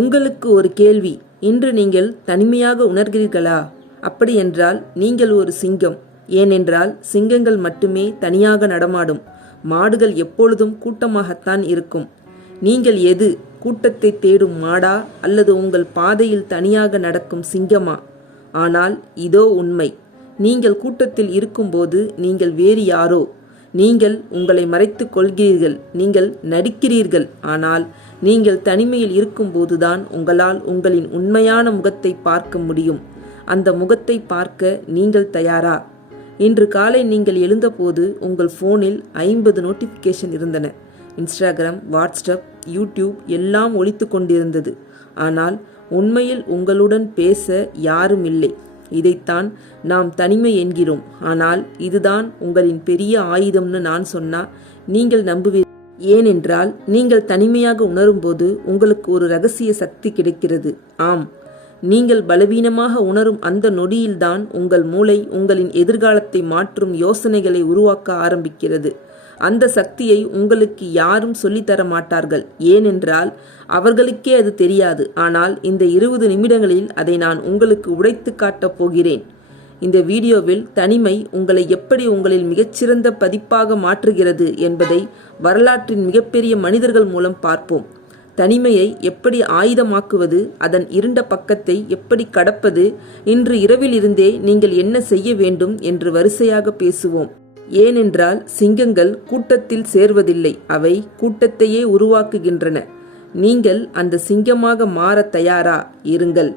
உங்களுக்கு ஒரு கேள்வி. இன்று நீங்கள் தனிமையாக உணர்கிறீர்களா? அப்படியென்றால் நீங்கள் ஒரு சிங்கம். ஏனென்றால் சிங்கங்கள் மட்டுமே தனியாக நடமாடும். மாடுகள் எப்பொழுதும் கூட்டமாகத்தான் இருக்கும். நீங்கள் எது? கூட்டத்தை தேடும் மாடா அல்லது உங்கள் பாதையில் தனியாக நடக்கும் சிங்கமா? ஆனால் இதோ உண்மை. நீங்கள் கூட்டத்தில் இருக்கும்போது நீங்கள் வேறு யாரோ. நீங்கள் உங்களை மறைத்துக் கொள்கிறீர்கள். நீங்கள் நடிக்கிறீர்கள். ஆனால் நீங்கள் தனிமையில் இருக்கும்போதுதான் உங்களால் உங்களின் உண்மையான முகத்தை பார்க்க முடியும். அந்த முகத்தை பார்க்க நீங்கள் தயாரா? இன்று காலை நீங்கள் எழுந்தபோது உங்கள் ஃபோனில் 50 நோட்டிஃபிகேஷன் இருந்தன. இன்ஸ்டாகிராம், வாட்ஸ்அப், யூடியூப் எல்லாம் ஒலித்து கொண்டிருந்தது. ஆனால் உண்மையில் உங்களுடன் பேச யாரும் இல்லை. இதைத்தான் நாம் தனிமை என்கிறோம். ஆனால் இதுதான் உங்களின் பெரிய ஆயுதம்னு நான் சொன்னா நீங்கள் நம்புவீர்கள். ஏனென்றால் நீங்கள் தனிமையாக உணரும்போது உங்களுக்கு ஒரு இரகசிய சக்தி கிடைக்கிறது. ஆம், நீங்கள் பலவீனமாக உணரும் அந்த நொடியில்தான் உங்கள் மூளை உங்களின் எதிர்காலத்தை மாற்றும் யோசனைகளை உருவாக்க ஆரம்பிக்கிறது. அந்த சக்தியை உங்களுக்கு யாரும் சொல்லித்தர மாட்டார்கள். ஏனென்றால் அவர்களுக்கே அது தெரியாது. ஆனால் இந்த 20 நிமிடங்களில் அதை நான் உங்களுக்கு உடைத்து காட்டப் போகிறேன். இந்த வீடியோவில் தனிமை உங்களை எப்படி உங்களில் மிகச்சிறந்த பதிப்பாக மாற்றுகிறது என்பதை வரலாற்றின் மிகப்பெரிய மனிதர்கள் மூலம் பார்ப்போம். தனிமையை எப்படி ஆயுதமாக்குவது, அதன் இருண்ட பக்கத்தை எப்படி கடப்பது, இன்று இரவிலிருந்தே நீங்கள் என்ன செய்ய வேண்டும் என்று வரிசையாக பேசுவோம். ஏனென்றால் சிங்கங்கள் கூட்டத்தில் சேர்வதில்லை, அவை கூட்டத்தையே உருவாக்குகின்றன. நீங்கள் அந்த சிங்கமாக மாற தயாரா? இருங்கள்.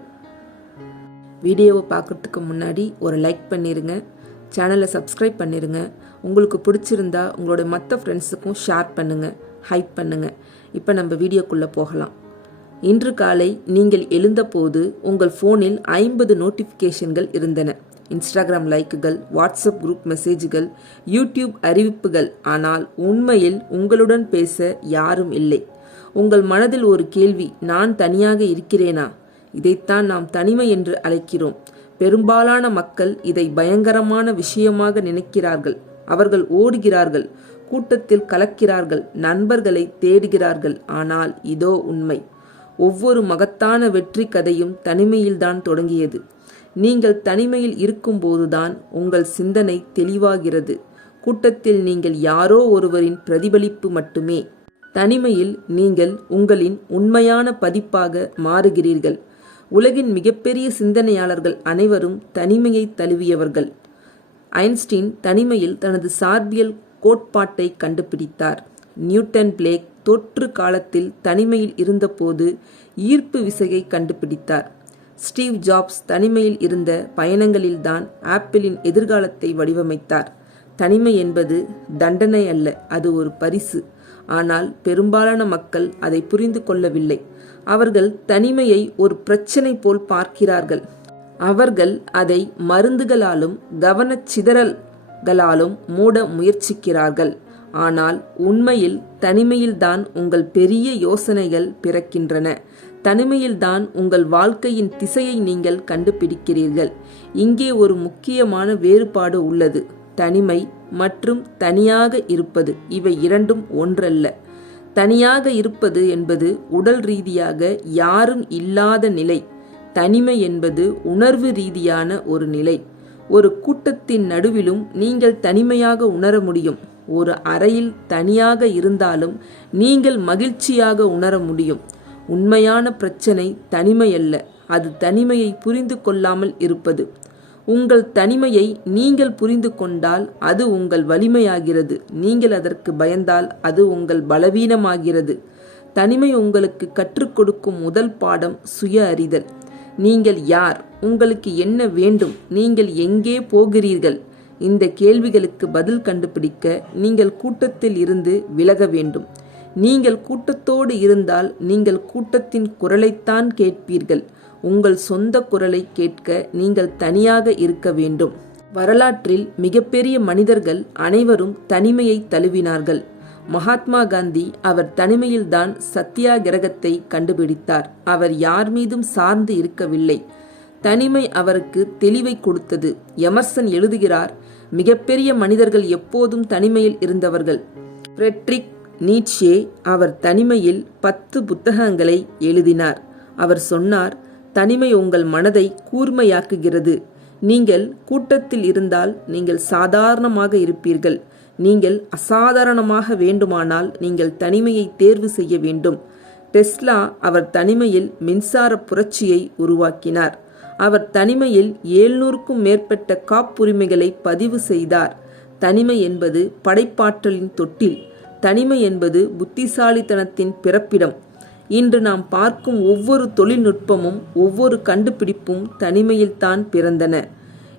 வீடியோவை பார்க்கறதுக்கு முன்னாடி ஒரு லைக் பண்ணிடுங்க, சேனலை சப்ஸ்கிரைப் பண்ணிடுங்க. உங்களுக்கு பிடிச்சிருந்தா உங்களோட மற்ற ஃப்ரெண்ட்ஸுக்கும் ஷேர் பண்ணுங்கள், ஹைப் பண்ணுங்கள். இப்போ நம்ம வீடியோக்குள்ளே போகலாம். இன்று காலை நீங்கள் எழுந்தபோது உங்கள் ஃபோனில் 50 நோட்டிஃபிகேஷன்கள் இருந்தன. இன்ஸ்டாகிராம் லைக்குகள், வாட்ஸ்அப் குரூப் மெசேஜ்கள், யூடியூப் அறிவிப்புகள். ஆனால் உண்மையில் உங்களுடன் பேச யாரும் இல்லை. உங்கள் மனதில் ஒரு கேள்வி, நான் தனியாக இருக்கிறேனா? இதைத்தான் நாம் தனிமை என்று அழைக்கிறோம். பெரும்பாலான மக்கள் இதை பயங்கரமான விஷயமாக நினைக்கிறார்கள். அவர்கள் ஓடுகிறார்கள், கூட்டத்தில் கலக்கிறார்கள், நண்பர்களை தேடுகிறார்கள். ஆனால் இதோ உண்மை. ஒவ்வொரு மகத்தான வெற்றி கதையும் தனிமையில்தான் தொடங்கியது. நீங்கள் தனிமையில் இருக்கும்போதுதான் உங்கள் சிந்தனை தெளிவாகிறது. கூட்டத்தில் நீங்கள் யாரோ ஒருவரின் பிரதிபலிப்பு மட்டுமே. தனிமையில் நீங்கள் உங்களின் உண்மையான பதிப்பாக மாறுகிறீர்கள். உலகின் மிகப்பெரிய சிந்தனையாளர்கள் அனைவரும் தனிமையை தழுவியவர்கள். ஐன்ஸ்டீன் தனிமையில் தனது சார்பியல் கோட்பாட்டை கண்டுபிடித்தார். நியூட்டன் பிளேக் தொற்று காலத்தில் தனிமையில் இருந்தபோது ஈர்ப்பு விசையை கண்டுபிடித்தார். ஸ்டீவ் ஜாப்ஸ் தனிமையில் இருந்த பயணங்களில்தான் ஆப்பிளின் எதிர்காலத்தை வடிவமைத்தார். தனிமை என்பது தண்டனை அல்ல, அது ஒரு பரிசு. ஆனால் பெரும்பாலான மக்கள் அதை புரிந்து கொள்ளவில்லை. அவர்கள் தனிமையை ஒரு பிரச்சனை போல் பார்க்கிறார்கள். அவர்கள் அதை மருந்துகளாலும் கவனச்சிதறல்களாலும் மூட முயற்சிக்கிறார்கள். ஆனால் உண்மையில் தனிமையில்தான் உங்கள் பெரிய யோசனைகள் பிறக்கின்றன. தனிமையில்தான் உங்கள் வாழ்க்கையின் திசையை நீங்கள் கண்டுபிடிக்கிறீர்கள். இங்கே ஒரு முக்கியமான வேறுபாடு உள்ளது. தனிமை மற்றும் தனியாக இருப்பது, இவை இரண்டும் ஒன்றல்ல. தனியாக இருப்பது என்பது உடல் ரீதியாக யாரும் இல்லாத நிலை. தனிமை என்பது உணர்வு ரீதியான ஒரு நிலை. ஒரு கூட்டத்தின் நடுவிலும் நீங்கள் தனிமையாக உணர முடியும். ஒரு அறையில் தனியாக இருந்தாலும் நீங்கள் மகிழ்ச்சியாக உணர முடியும். உண்மையான பிரச்சனை தனிமை அல்ல, அது தனிமையை புரிந்து கொள்ளாமல் இருப்பது. உங்கள் தனிமையை நீங்கள் புரிந்து கொண்டால் அது உங்கள் வலிமையாகிறது. நீங்கள் அதற்கு பயந்தால் அது உங்கள் பலவீனமாகிறது. தனிமை உங்களுக்கு கற்றுக் கொடுக்கும் முதல் பாடம் சுய அறிதல். நீங்கள் யார்? உங்களுக்கு என்ன வேண்டும்? நீங்கள் எங்கே போகிறீர்கள்? இந்த கேள்விகளுக்கு பதில் கண்டுபிடிக்க நீங்கள் கூட்டத்தில் இருந்து விலக வேண்டும். நீங்கள் கூட்டத்தோடு இருந்தால் நீங்கள் கூட்டத்தின் குரலைத்தான் கேட்பீர்கள். உங்கள் சொந்த குரலை கேட்க நீங்கள் தனியாக இருக்க வேண்டும். வரலாற்றில் மிகப்பெரிய மனிதர்கள் அனைவரும் தனிமையை தழுவினார்கள். மகாத்மா காந்தி அவர் தனிமையில்தான் சத்தியாகிரகத்தை கண்டுபிடித்தார். அவர் யார் மீதும் சார்ந்து இருக்கவில்லை. தனிமை அவருக்கு தெளிவை கொடுத்தது. எமர்சன் எழுதுகிறார், மிகப்பெரிய மனிதர்கள் எப்போதும் தனிமையில் இருந்தவர்கள். ஃப்ரெட்ரிக் நீட்ஷே அவர் தனிமையில் 10 புத்தகங்களை எழுதினார். அவர் சொன்னார், தனிமை உங்கள் மனதை கூர்மையாக்குகிறது. நீங்கள் கூட்டத்தில் இருந்தால் நீங்கள் சாதாரணமாக இருப்பீர்கள். நீங்கள் அசாதாரணமாக வேண்டுமானால் நீங்கள் தனிமையை தேர்வு செய்ய வேண்டும். டெஸ்லா அவர் தனிமையில் மின்சார புரட்சியை உருவாக்கினார். அவர் தனிமையில் 700க்கும் மேற்பட்ட காப்புரிமைகளை பதிவு செய்தார். தனிமை என்பது படைப்பாற்றலின் தொட்டில். தனிமை என்பது புத்திசாலித்தனத்தின் பிறப்பிடம். இன்று நாம் பார்க்கும் ஒவ்வொரு தொழில்நுட்பமும் ஒவ்வொரு கண்டுபிடிப்பும் தனிமையில்தான் பிறந்தன.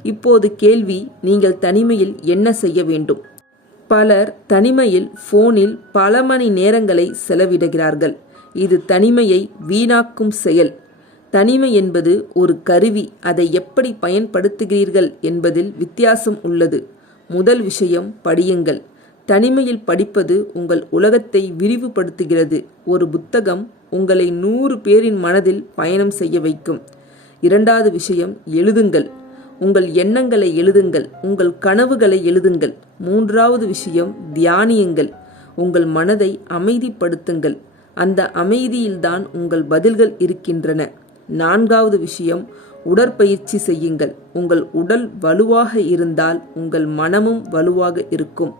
இப்போது கேள்வி, நீங்கள் தனிமையில் என்ன செய்ய வேண்டும்? பலர் தனிமையில் போனில் பல மணி நேரங்களை செலவிடுகிறார்கள். இது தனிமையை வீணாக்கும் செயல். தனிமை என்பது ஒரு கருவி. அதை எப்படி பயன்படுத்துகிறீர்கள் என்பதில் வித்தியாசம் உள்ளது. முதல் விஷயம், படியுங்கள். தனிமையில் படிப்பது உங்கள் உலகத்தை விரிவுபடுத்துகிறது. ஒரு புத்தகம் உங்களை 100 பேரின் மனதில் பயணம் செய்ய வைக்கும். இரண்டாவது விஷயம், எழுதுங்கள். உங்கள் எண்ணங்களை எழுதுங்கள். உங்கள் கனவுகளை எழுதுங்கள். மூன்றாவது விஷயம், தியானியுங்கள். உங்கள் மனதை அமைதிப்படுத்துங்கள். அந்த அமைதியில்தான் உங்கள் பதில்கள் இருக்கின்றன. நான்காவது விஷயம், உடற்பயிற்சி செய்யுங்கள். உங்கள் உடல் வலுவாக இருந்தால் உங்கள் மனமும் வலுவாக இருக்கும்.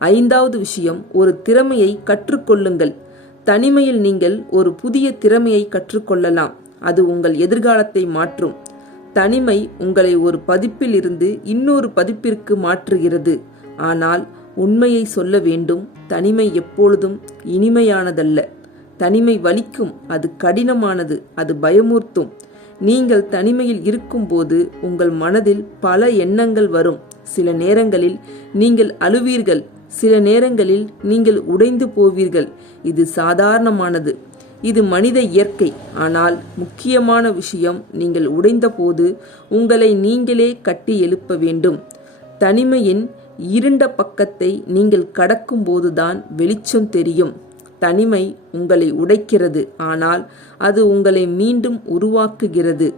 ஐந்தாவது விஷயம், ஒரு திறமையை கற்றுக்கொள்ளுங்கள். தனிமையில் நீங்கள் ஒரு புதிய திறமையை கற்றுக்கொள்ளலாம். அது உங்கள் எதிர்காலத்தை மாற்றும். தனிமை உங்களை ஒரு பதிப்பில் இருந்து இன்னொரு பதிப்பிற்கு மாற்றுகிறது. ஆனால் உண்மையை சொல்ல வேண்டும், தனிமை எப்பொழுதும் இனிமையானதல்ல. தனிமை வலிக்கும், அது கடினமானது, அது பயமுறுத்தும். நீங்கள் தனிமையில் இருக்கும்போது உங்கள் மனதில் பல எண்ணங்கள் வரும். சில நேரங்களில் நீங்கள் அழுவீர்கள். சில நேரங்களில் நீங்கள் உடைந்து போவீர்கள். இது சாதாரணமானது. இது மனித இயற்கை. ஆனால் முக்கியமான விஷயம், நீங்கள் உடைந்த போது உங்களை நீங்களே கட்டி எழுப்ப வேண்டும். தனிமையின் இருண்ட பக்கத்தை நீங்கள் கடக்கும் போதுதான் வெளிச்சம் தெரியும். தனிமை உங்களை உடைக்கிறது, ஆனால் அது உங்களை மீண்டும் உருவாக்குகிறது.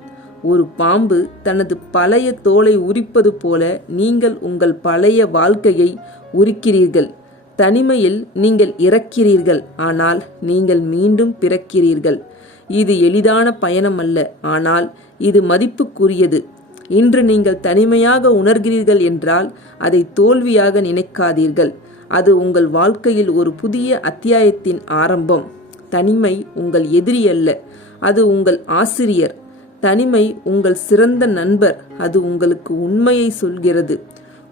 ஒரு பாம்பு தனது பழைய தோலை உரிப்பது போல நீங்கள் உங்கள் பழைய வாழ்க்கையை உரிக்கிறீர்கள். தனிமையில் நீங்கள் இறக்கிறீர்கள், ஆனால் நீங்கள் மீண்டும் பிறக்கிறீர்கள். இது எளிதான பயணம் அல்ல, ஆனால் இது மதிப்புக்குரியது. இன்று நீங்கள் தனிமையாக உணர்கிறீர்கள் என்றால் அதை தோல்வியாக நினைக்காதீர்கள். அது உங்கள் வாழ்க்கையில் ஒரு புதிய அத்தியாயத்தின் ஆரம்பம். தனிமை உங்கள் எதிரி அல்ல, அது உங்கள் ஆசிரியர். தனிமை உங்கள் சிறந்த நண்பர். அது உங்களுக்கு உண்மையை சொல்கிறது.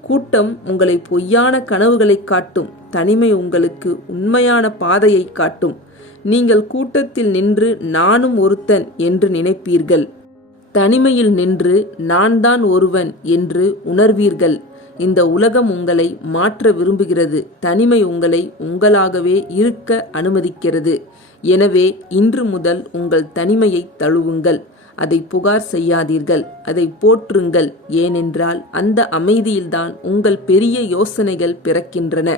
கூட்டம் உங்களை பொய்யான கனவுகளை காட்டும். தனிமை உங்களுக்கு உண்மையான பாதையை காட்டும். நீங்கள் கூட்டத்தில் நின்று நானும் ஒருத்தன் என்று நினைப்பீர்கள். தனிமையில் நின்று நான் தான் ஒருவன் என்று உணர்வீர்கள். இந்த உலகம் உங்களை மாற்ற விரும்புகிறது. தனிமை உங்களை உங்களாகவே இருக்க அனுமதிக்கிறது. எனவே இன்று முதல் உங்கள் தனிமையை தழுவுங்கள். அதை புகார் செய்யாதீர்கள், அதை போற்றுங்கள். ஏனென்றால் அந்த அமைதியில்தான் உங்கள் பெரிய யோசனைகள் பிறக்கின்றன.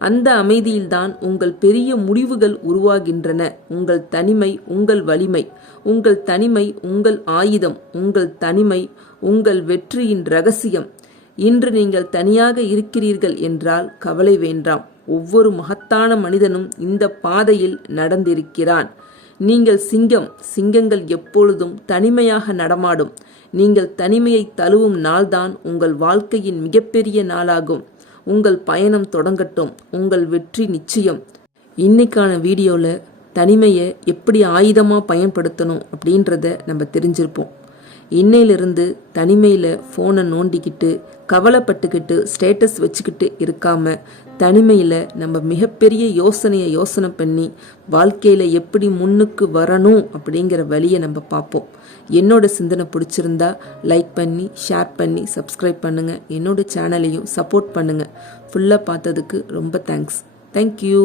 அந்த அமைதியில்தான் உங்கள் பெரிய முடிவுகள் உருவாகின்றன. உங்கள் தனிமை உங்கள் வலிமை. உங்கள் தனிமை உங்கள் ஆயுதம். உங்கள் தனிமை உங்கள் வெற்றியின் இரகசியம். இன்று நீங்கள் தனியாக இருக்கிறீர்கள் என்றால் கவலை வேண்டாம். ஒவ்வொரு மகத்தான மனிதனும் இந்த பாதையில் நடந்திருக்கிறான். நீங்கள் சிங்கம். சிங்கங்கள் எப்பொழுதும் தனிமையாக நடமாடும். நீங்கள் தனிமையை தழுவும் நாள்தான் உங்கள் வாழ்க்கையின் மிகப்பெரிய நாளாகும். உங்கள் பயணம் தொடங்கட்டும். உங்கள் வெற்றி நிச்சயம். இன்னைக்கான வீடியோவில் தனிமையை எப்படி ஆயுதமாக பயன்படுத்தணும் அப்படின்றத நம்ம தெரிஞ்சிருப்போம். இன்னையிலிருந்து தனிமையில் ஃபோனை நோண்டிக்கிட்டு கவலைப்பட்டுக்கிட்டு ஸ்டேட்டஸ் வச்சுக்கிட்டு இருக்காமல் தனிமையில் நம்ம மிகப்பெரிய யோசனை பண்ணி வாழ்க்கையில் எப்படி முன்னுக்கு வரணும் அப்படிங்கிற வழியை நம்ம பார்ப்போம். என்னோட சிந்தனை பிடிச்சிருந்தா லைக் பண்ணி ஷேர் பண்ணி சப்ஸ்கிரைப் பண்ணுங்கள். என்னோட சேனலையும் சப்போர்ட் பண்ணுங்கள். ஃபுல்லாக பார்த்ததுக்கு ரொம்ப தேங்க்ஸ். தேங்க்யூ.